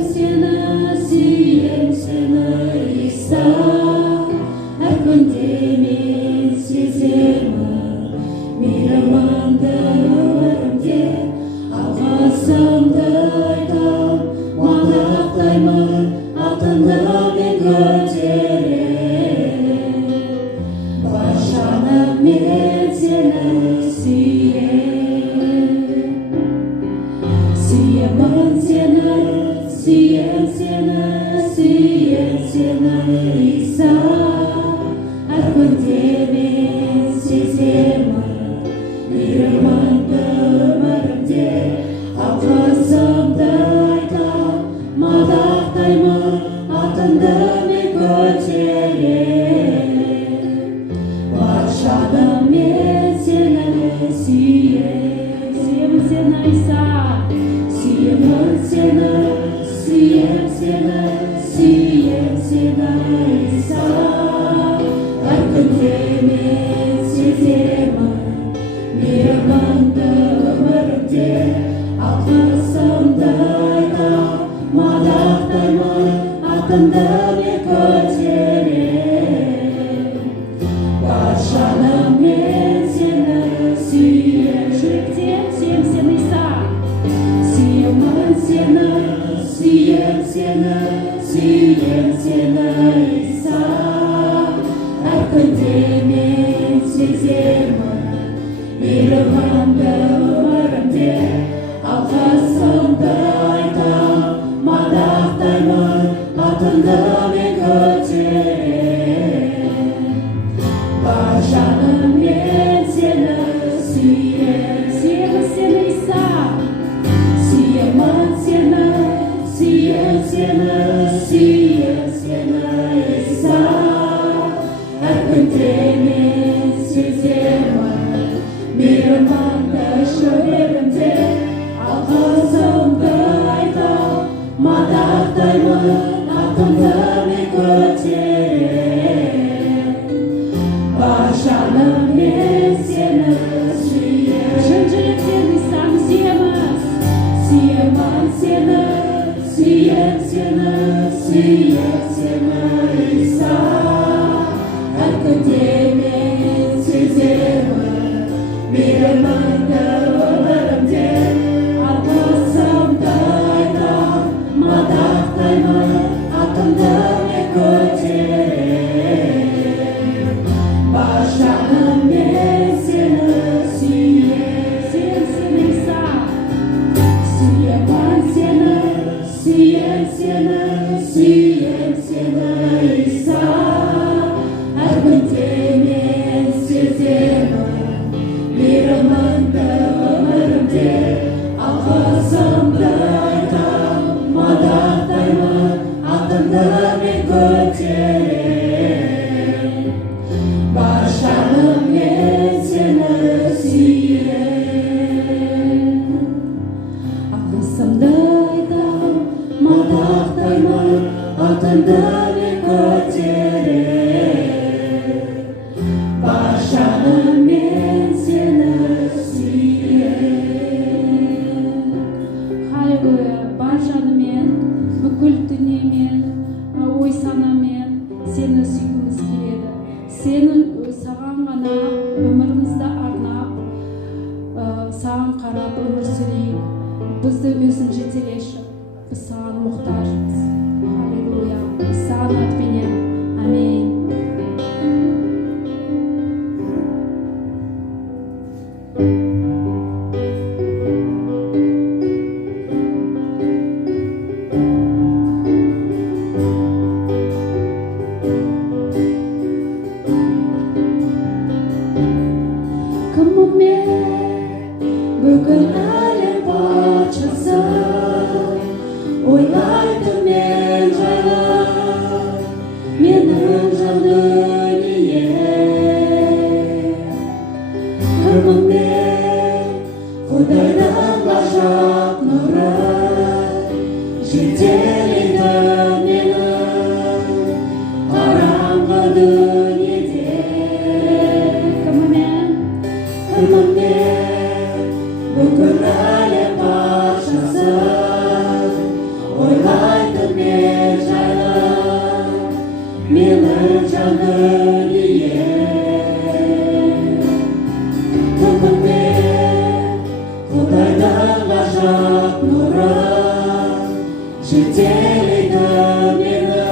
сүйем сені, Иса. Әр күнде мен сеземін мейіріміңді өмірімде. Алғысымды айтам, мадақтаймын, алтынды мен көтерем. Бар жаныммен сені сүйем. Сүйемін сені, сүйем сені, сүйем сені, Иса. Әр күнде мен сеземін мейіріміңді өмірімде. Алғысымды айтам, мадақтаймын, атыңды мен көтерем. Бар жаныммен сені сүйем. Сүйемін сені, Иса. Сүйемін сені, сүйем сені, сүйем сені, Иса. Әр күнде мен сеземін мейіріміңді өмірімде. Алғысымды айтам, мадақтаймын, атыңды мен көтерем. Бар жаныммен сені сүйем. Жүректен сүйем сені, Иса. Сүйемін сені, сүйем сені, сүйем сені, Иса. Әр күнде мен сеземін мейіріміңді өмірімде. Алғысымды айтам, мадақтаймын, атыңды мен көтерем. Бар жаныммен сені сүйем. Сүйемін сені, Иса. Сүйемін сені, сүйем сені, сүйем сені, Иса. Әр күнде мен сеземін мейіріміңді жүрегімде. Алғысымды айтам, мадақтаймын, атыңды мен көтерем. Бар жаныммен сені сүйем. Шын жүректен Исаны сүйеміз. Сүйемін сені, сүйем сені, сүйем сені, Иса. Әр күнде мен сеземін мейіріміңді өмірімде. Алғысымды айтам, мадақтаймын, атыңды мен көтерем. Бар жаныммен сені сүйем. Сүйем сені, Иса. Сүйемін сені, сүйем сені, сүйем сені, Иса. Әр күнде мен сеземін мейіріміңді өмірімде. Алғысымды айтам, мадақтаймын, атыңды мен көтерем. Бар жаныммен сені сүйем. Алғысымды айтам, мадақтаймын, атыңды мен көтерем. Бар жаныммен сені сүйем. Халелуя. Бар жанымен, бүкіл дүниемен, ой санамен сені сүйгіміз келеді. Сенің саған ғана өмірімізді арнап, саған қарап өмір сүрейік. Бізді өзің жетелеші. Біз саған мұқтажбыз. Халелуя. Исаның атымен. Аминь. Бүкіл әлем патшасы ойлайды мен жайлы, менің жан дүние. Кіммін мен Құдайдың ғажап нұры, жетелейді мені қараңғы дүниеде. Кіммін мен бүкіл әлем патшасы ойлайды Қараңғы ие Күмбімен Құдайдан ғажап нұры жетелейді мені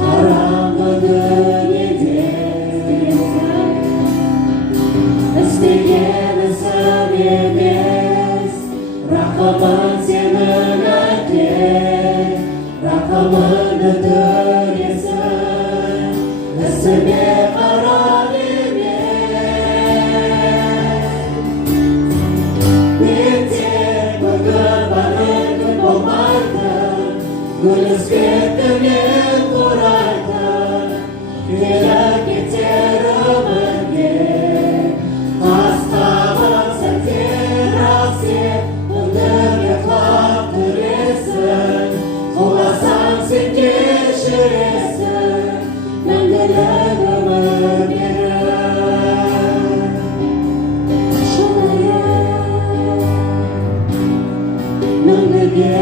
қараңғы дүниеде істеген ісім емес рақымың сенің әке рақымыңды төлесін ісіме қарап емес мен тек бүгін бар күн болмайды гүл ізбетімен құрайды келіп кетер өмірге тастаған сәттер ақ сен үндіме құлақ түресің құласаң сен кешіресің мәңгілік өмір беріп шынайы мәңгіге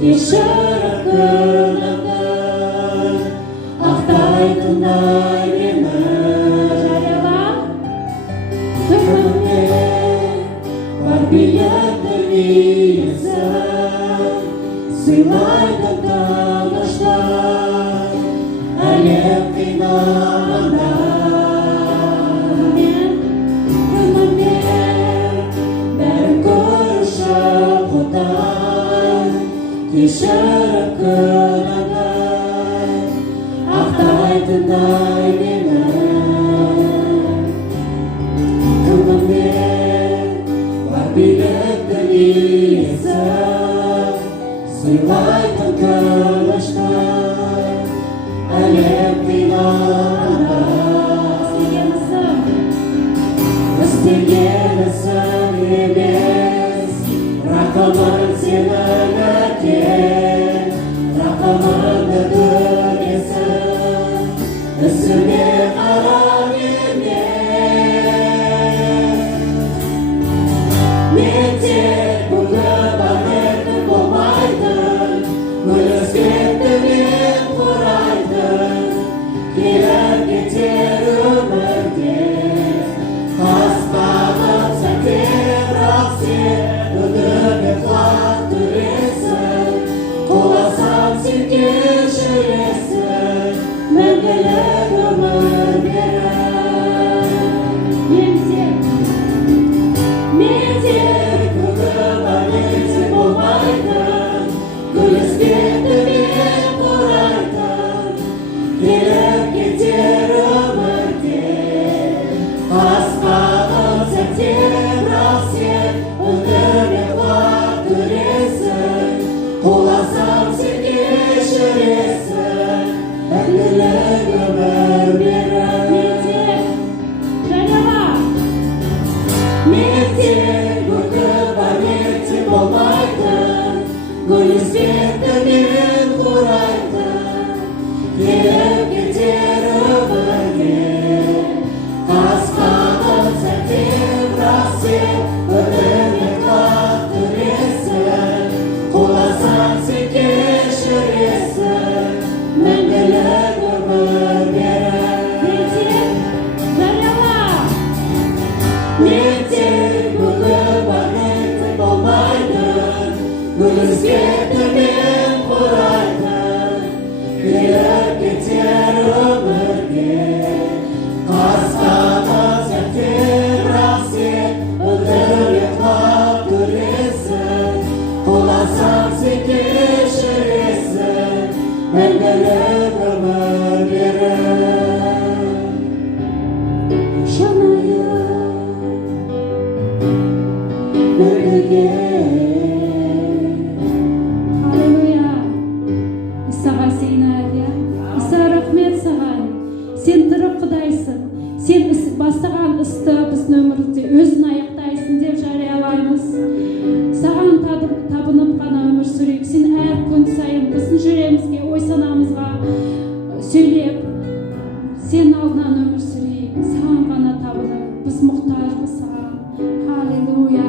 кешіріп күнімді ақтайтындай мені күнімде бар биік дүниесін сыйлайды тыныштық әлем қинағанда күнімде бәрін көруші құдай кешіріп күнімді ақтайтындай мені күнімде бар биік дүниесін сыйлайтын тыныштық әлем қинағанда істеген ісім емес рақымың сенің әке рақымыңды төлесін ісіме қарап емес мен тек бүгін бар күн болмайды гүл ізбетімен құрайды келіп кетер өмірде тастаған сәттер ақ сен үндіме құлақ түресің құласаң сен кешіресің мәңгілік өмір беріп мен тек бүгін бар ертең болмайды гүл ізбетімен құрайды келіп кетер өмірде тастаған сәттер ақ сен үндіме құлақ түресің құласаң сен кешіресің мәңгілік өмір беріп мен тек бүгін бар ертең болмайды гүл ізбетімен құрайды келіп кетер өмірге тастаған сәттер ақ сен үндіме құлақ түресің құласаң сен кешіресің мәңгілік өмір беріп мен тек бүгін бар ертең болмайды гүл ізбетімен құрайды келіп кетер өмірге тастаған сәттер ақ сен үндіме құлақ түресің құласаң сен кешіресің мәңгілік өмір беріп шынайы мәңгіге Аллилуйя. Исаға сен әлия. Иса рахмет саған. Сен тірі Құдайсың. Сен бастаған істі біздің өмірімізде өзің аяқтайсың деп жариялаймыз. Саған табынып қана өмір сүрейік. Сен әр күн сайын біздің жүремізге, ой санамызға сөйлеп, сен алдынан өмір сүрейік. Саған ғана табынып. Biz muhtaçbız sana. Halleluya.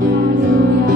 Halleluya.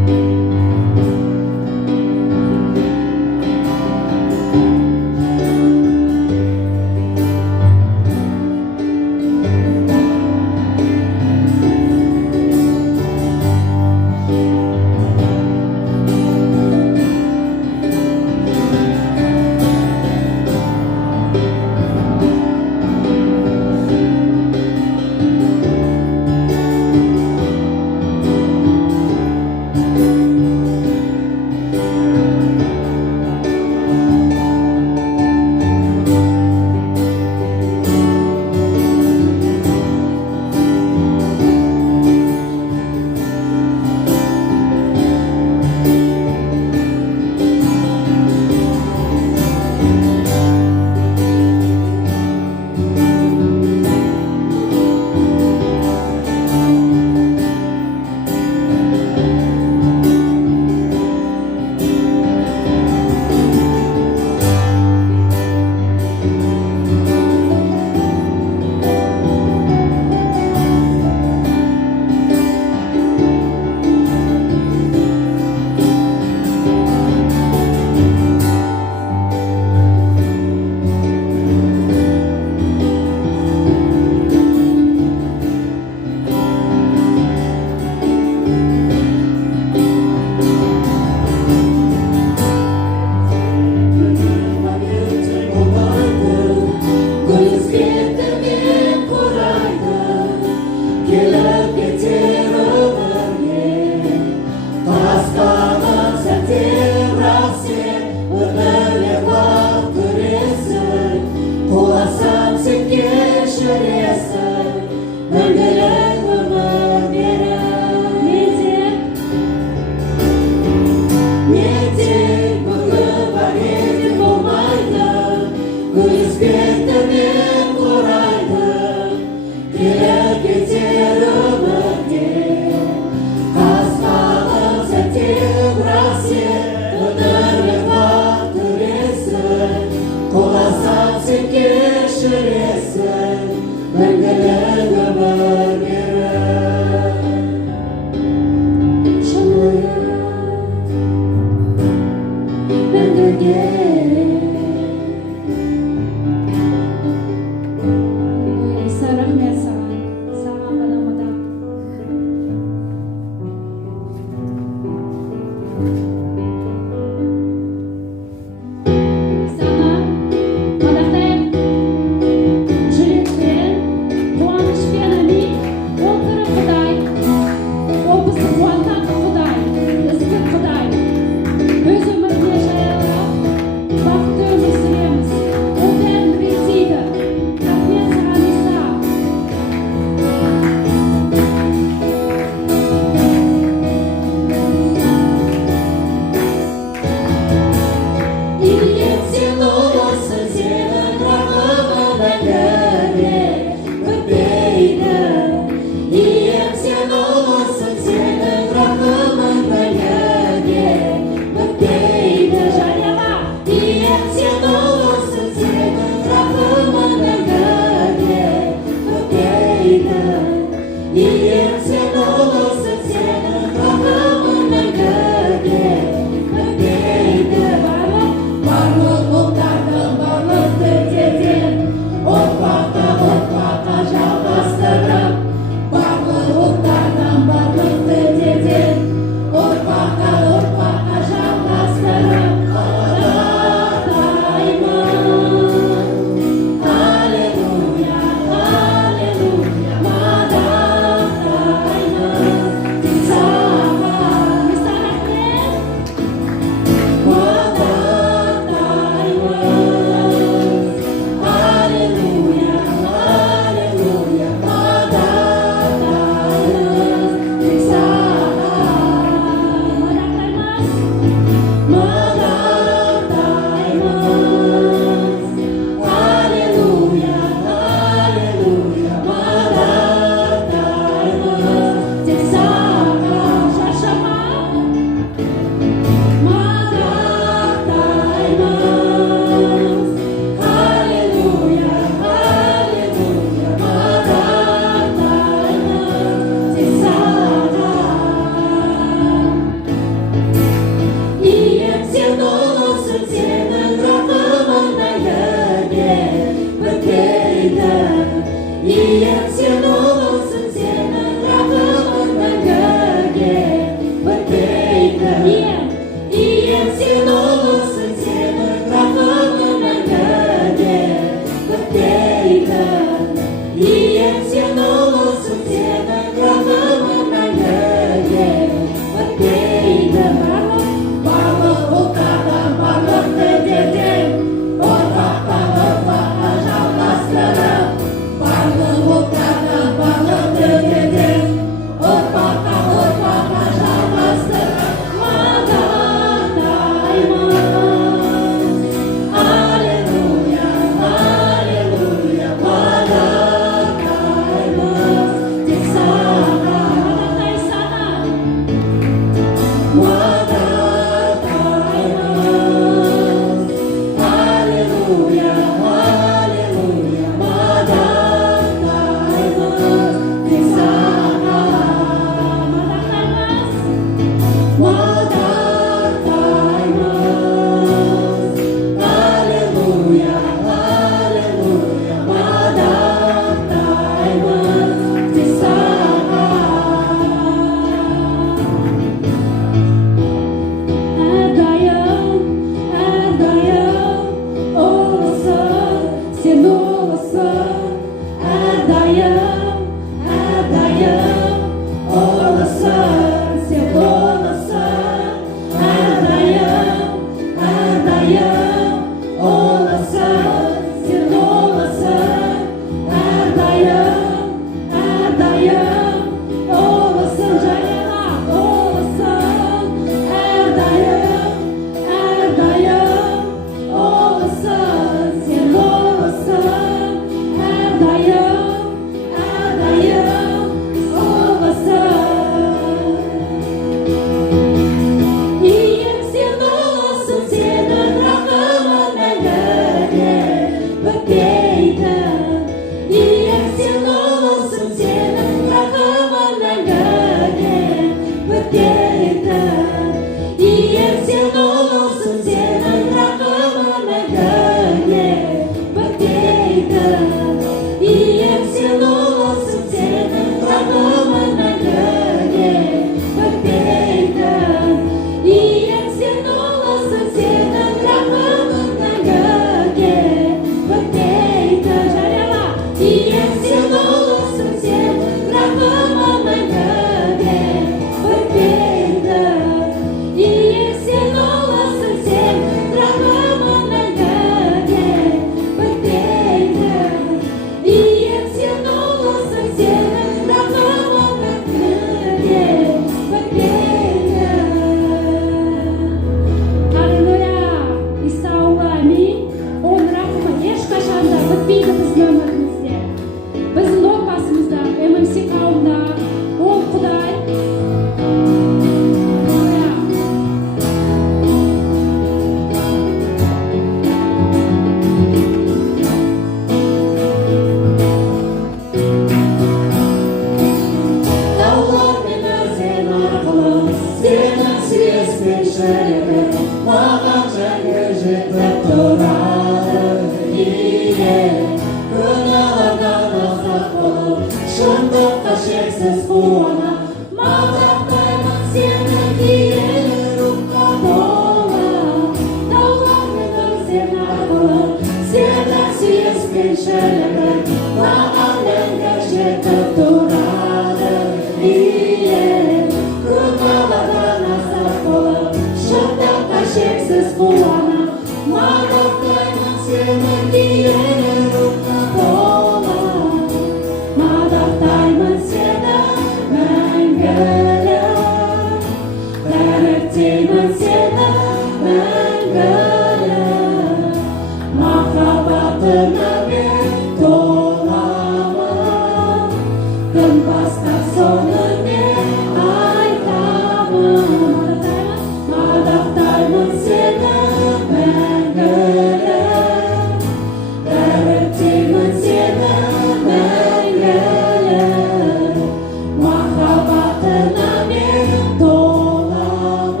махаббатына мен толамын,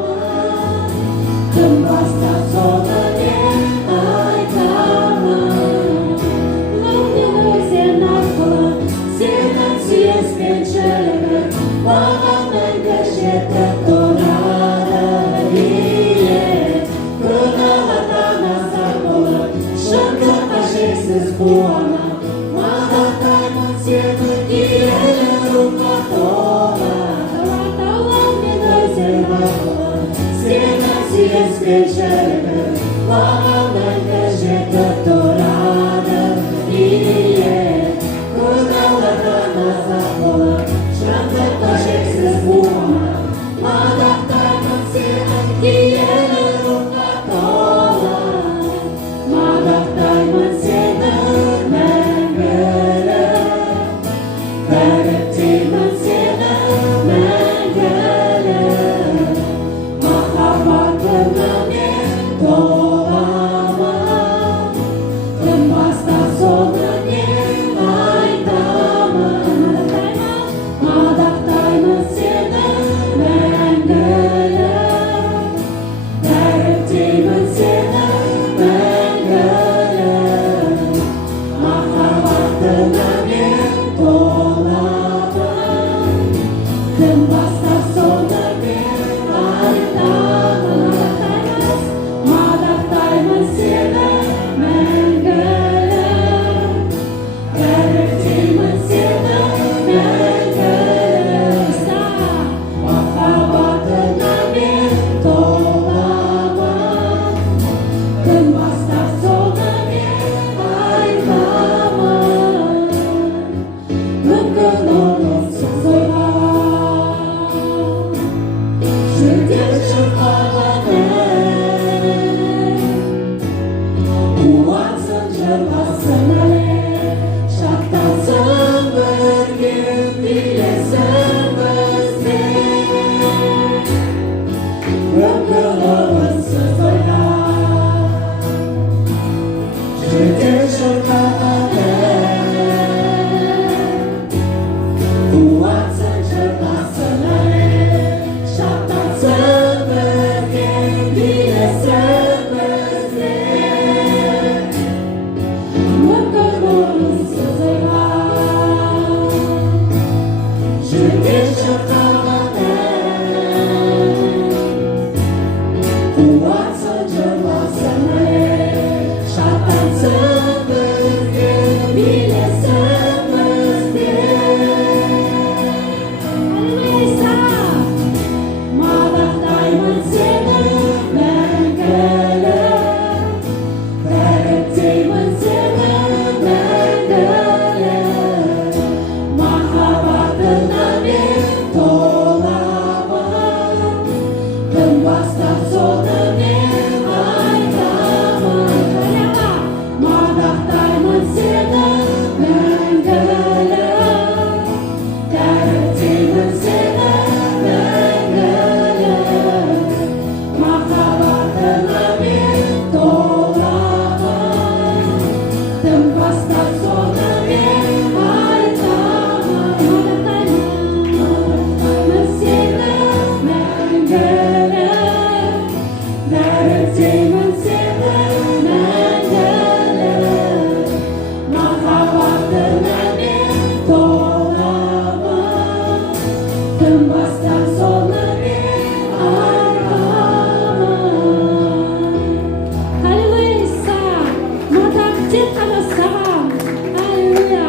кім бастап соны мен айтамын. Бұл мен өзен арқылы сенің сүйіспеншілігің маған мәңгі жетіп тұрады. Күнәлардан азат болып шындыққа шексіз қуанам. Мадақтаймын сені киелі рухқа толы. Тауым мен өзен арқылы сенің сүйіспеншілігің маған мәңгі жетіп тұрады. Күнәлардан азат болып шындыққа шексіз қуанам. Мадақтаймын сені киелі рухқа толы. Мадақтаймын сені мәңгілік, дәріптеймін сені мәңгілік. Махаббатыңа мен толамын, кім бастап соны мен айтамын. Мадақтаймын сені мәңгілік, дәріптеймін сені мәңгілік. Махаббатыңа мен толамын, кім бастап соны мен айтамын. Мадақтаймын сені мәңгілік, дәріптеймін сені мәңгілік. Махаббатыңа мен толамын, кім бастап соны мен айтамын. Мүмкін орынсыз ойлаған жүрек шырқағаның, қуатсын жырласын әлем, шаттансын бірге билесін біздер. Мүмкін орынсыз ойлаған жүрек шырқағаның, қуатсын жырласын әлем, шаттансын бірге билесін біздер. Мүмкін орынсыз ойлаған жүрек шырқағаның, қуатсын жырласын әлем, шаттансын бірге билесін біздер. Мадақтаймын сені мәңгілік, дәріптеймін сені мәңгілік. Махаббатыңа мен толамын, кім бастап соны мен айтамын. Мадақтаймын сені мәңгілік, дәріптеймін сені мәңгілік. Махаббатыңа мен толамын, кім бастап соны мен айтамын. Мадақтаймын сені мәңгілік, дәріптеймін сені мәңгілік. Махаббатыңа мен толамын, кім бастап соны мен айтамын. Аллилуйя! Мадақ тек қана саған. Аллилуйя!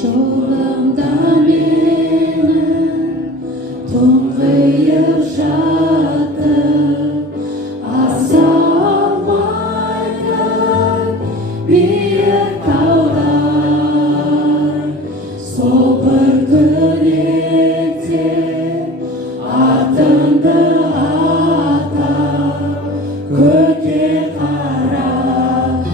Жолымда менің тұңғиық жатып, аса алмайтын биік таудар. Сол бір күнекте атыңды атап, көкке қарап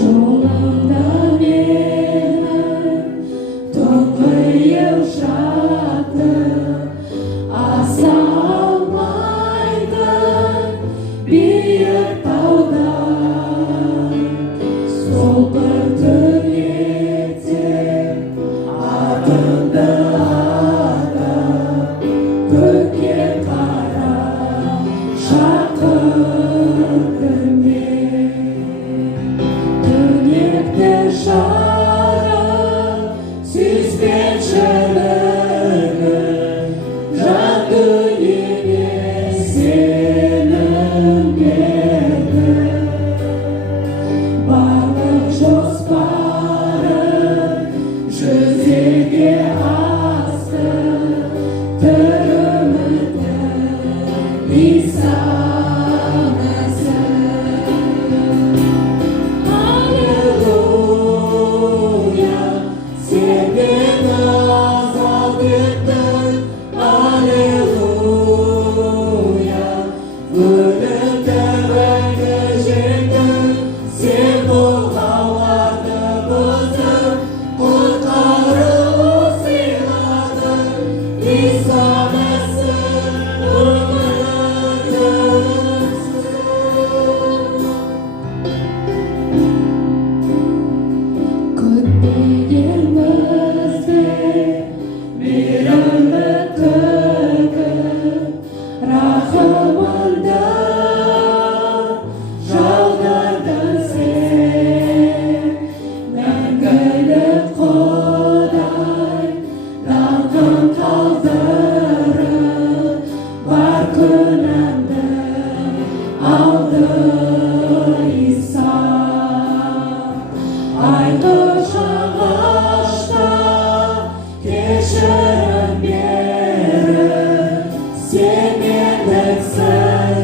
Жолыңда менің тұңғиық жатыр, аса алмайтын биік таудан. Сол бір түнекте атыңды атап, көкке қарап шақырдың мен. Түнекті жарып сүйіспеншілігін, жан дүниеме сенім бердің. Барлық жоспарым жүзеге асты, тірі үмітім Иса Мәсіх. Аллилуйя, сен мені азат еттің. Аллилуйя, өлімді мәңгі жеңдің. Сен бұлғауларды бұздың, құтқару сыйладың. Иса Мәсіх, үмітімсің. Күтпегенбізде мейірімді төгіп, рахымыңды жаудырдың сен. Мәңгілік Құдай даңқын қалдырып, бар күнәмді алды Иса. Айтқыш-ағашта кешірім беріп, сен мендіксің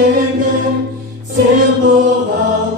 келешегім сен болған